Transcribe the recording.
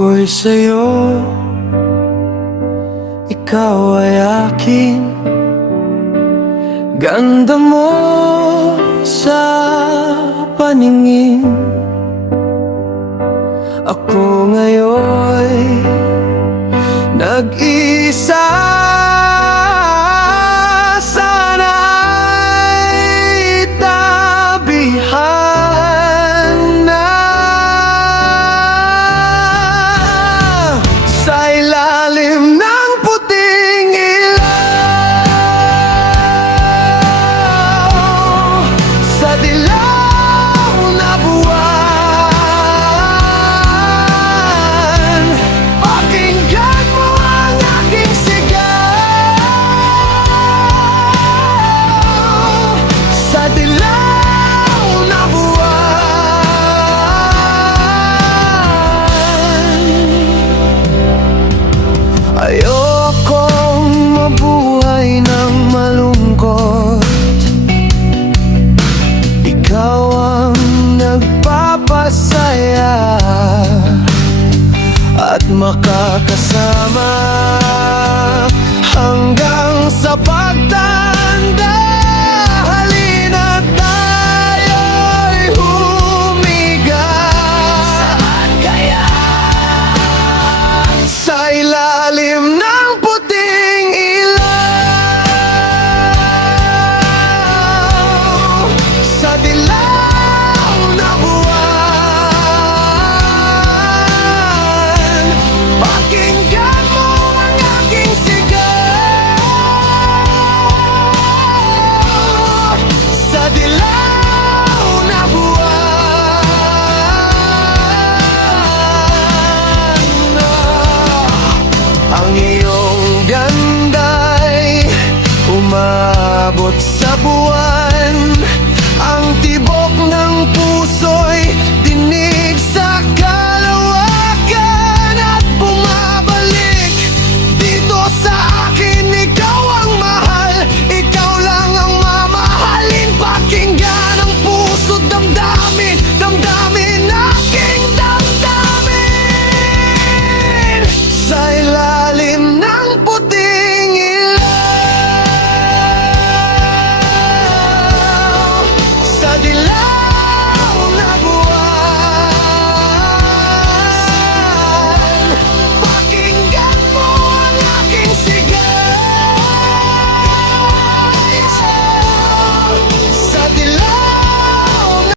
ako'y sa'yo, ikaw ay akin. Ganda mo sa paningin. Ako ngayon'y nag-isa. Sana'y tabihan na sa ilalim ng puting ilaw, sa dilaw na buwan. Pakinggan mo ang aking sigaw, sa dilaw na buwan. Ayokong mabuhay ng malungkot. Ikaw ang nagpapasaya at makakasama hanggang sa